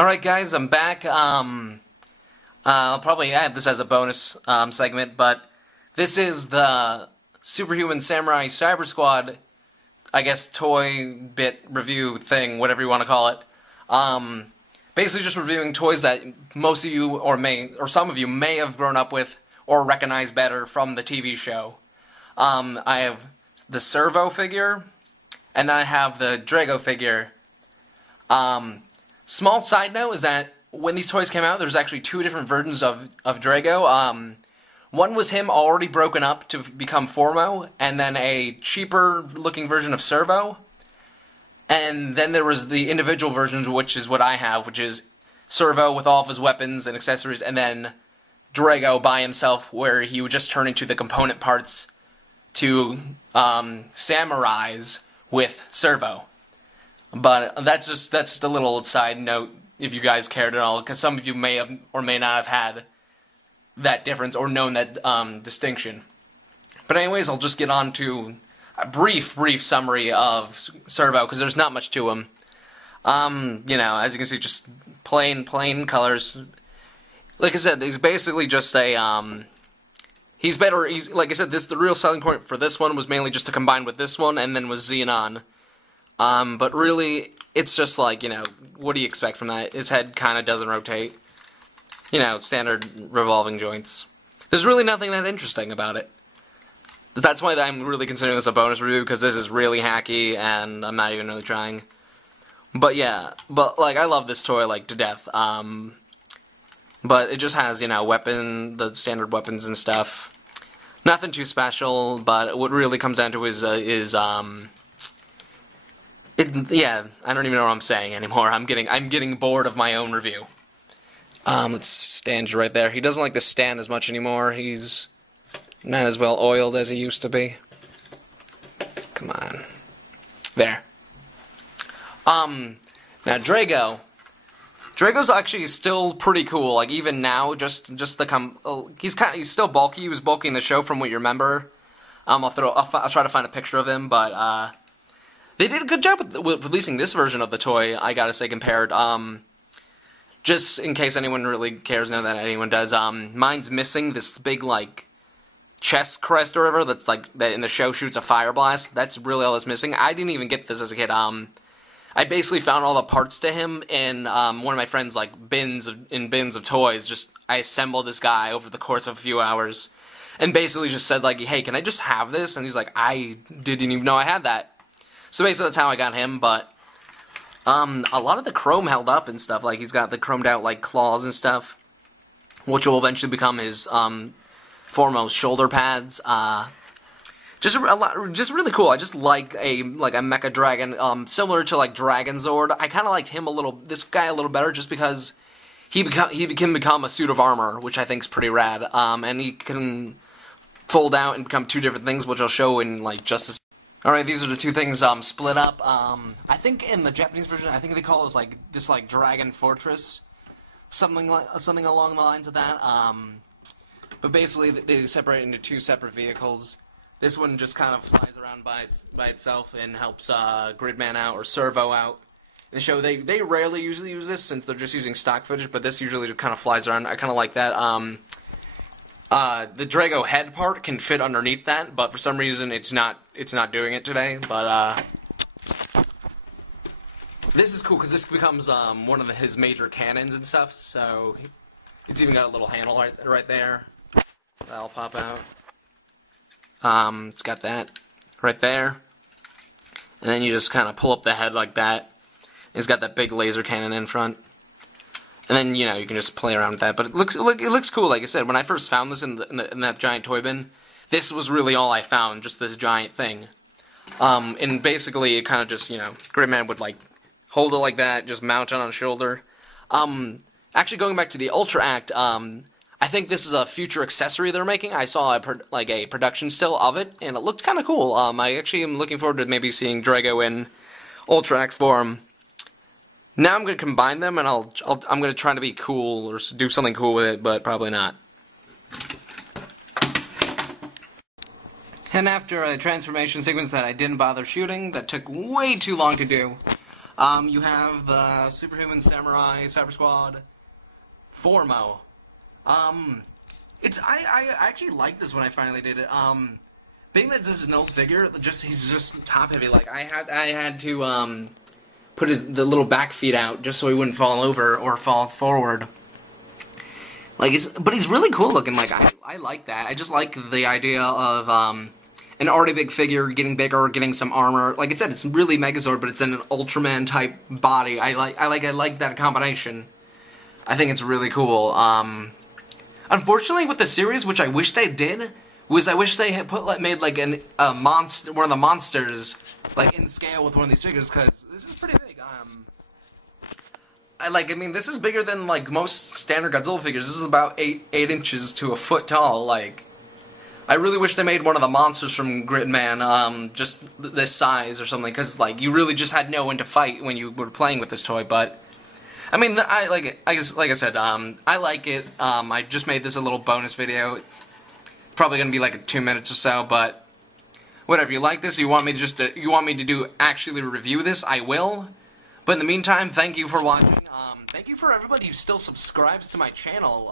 Alright guys, I'm back. I'll probably add this as a bonus segment, but this is the Superhuman Samurai Cyber Squad, I guess, toy bit review thing, whatever you want to call it. Basically just reviewing toys that most of you, or some of you, may have grown up with or recognize better from the TV show. I have the Servo figure, and then I have the Drago figure. Small side note is that when these toys came out, there's actually two different versions of Drago. One was him already broken up to become Formo, and then a cheaper looking version of Servo. And then there was the individual versions, which is what I have, which is Servo with all of his weapons and accessories, and then Drago by himself, where he would just turn into the component parts to Samurai's with Servo. But that's just a little side note, if you guys cared at all, because some of you may have or may not have had that difference or known that distinction. But anyways, I'll just get on to a brief summary of Servo, because there's not much to him. You know, as you can see, just plain colors. Like I said, he's basically just a, he's like I said, the real selling point for this one was mainly just to combine with this one, and then with Xenon. But really, it's just like, you know, what do you expect from that? His head kind of doesn't rotate. You know, standard revolving joints. There's really nothing that interesting about it. That's why I'm really considering this a bonus review, because this is really hacky, and I'm not even really trying. But yeah, like, I love this toy, like, to death. But it just has, you know, the standard weapons and stuff. Nothing too special, but what really comes down to is yeah, I don't even know what I'm saying anymore. I'm getting bored of my own review. Let's stand right there. He doesn't like to stand as much anymore. He's not as well oiled as he used to be. Come on. There. Now Drago. Drago's actually still pretty cool. Like, even now, he's still bulky. He was bulky in the show, from what you remember. I'll try to find a picture of him, but they did a good job with releasing this version of the toy, I gotta say, compared. Just in case anyone really cares, know that anyone does, mine's missing this big, like, chest crest or whatever that's, like, that in the show shoots a fire blast. That's really all that's missing. I didn't even get this as a kid. I basically found all the parts to him in, one of my friend's, like, bins of toys. I assembled this guy over the course of a few hours, and basically just said, like, hey, can I just have this? And he's like, I didn't even know I had that. So basically that's how I got him, but a lot of the chrome held up and stuff. Like, he's got the chromed out, like, claws and stuff, which will eventually become his foremost shoulder pads. Just really cool. I just like a Mecha Dragon, similar to, like, Dragon Zord. I kind of liked this guy a little better, just because he can become a suit of armor, which I think is pretty rad. And he can fold out and become two different things, which I'll show in, like, just a second. Alright, these are the two things split up. I think in the Japanese version, I think they call it this Dragon Fortress, something along the lines of that. But basically, they separate into two separate vehicles. This one just kind of flies around by itself and helps Gridman out or Servo out. In the show, they rarely usually use this, since they're just using stock footage, but this usually just kind of flies around. I kind of like that. The Drago head part can fit underneath that, but for some reason it's not doing it today. But this is cool, because this becomes one of his major cannons and stuff. So it's even got a little handle right there that'll pop out. It's got that right there, and then you just kind of pull up the head like that. It's got that big laser cannon in front. And then, you know, you can just play around with that. But it looks cool, like I said. When I first found this in that giant toy bin, this was really all I found, just this giant thing. And basically, it kind of just, you know, Gridman would, like, hold it like that, just mount it on his shoulder. Actually, going back to the Ultra Act, I think this is a future accessory they're making. I saw a production still of it, and it looked kind of cool. I actually am looking forward to maybe seeing Drago in Ultra Act form. Now I'm going to combine them, and I'm going to try to be cool or do something cool with it, but probably not. And after a transformation sequence that I didn't bother shooting, that took way too long to do, You have the Superhuman Samurai Cyber Squad Formo. I actually like this when I finally did it. Being that this is an old figure, he's just top heavy. Like I had to put the little back feet out just so he wouldn't fall over or fall forward. Like but he's really cool looking. Like I like that. I just like the idea of an already big figure getting bigger, getting some armor. Like I said, it's really Megazord, but it's in an Ultraman type body. I like that combination. I think it's really cool. Unfortunately, with the series, which I wish they did, was I wish they had made like a monster, one of the monsters, like in scale with one of these figures, because this is pretty big. I mean, this is bigger than like most standard Godzilla figures. This is about 8 inches to a foot tall. Like, I really wish they made one of the monsters from Gridman, just this size or something, because like you really just had no one to fight when you were playing with this toy. But I mean, I like it. I said, I like it. I just made this a little bonus video. Probably gonna be like 2 minutes or so, but whatever. You like this? You want me to do actually review this? I will. But in the meantime, thank you for watching. Thank you for everybody who still subscribes to my channel.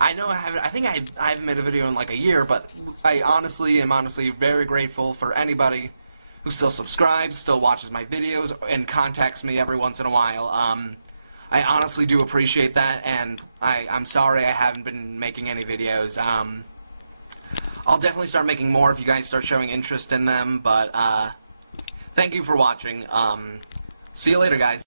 I know I think I haven't made a video in like a year, but I am very grateful for anybody who still subscribes, still watches my videos, and contacts me every once in a while. I honestly do appreciate that, and I'm sorry I haven't been making any videos. I'll definitely start making more if you guys start showing interest in them, but thank you for watching. See you later, guys.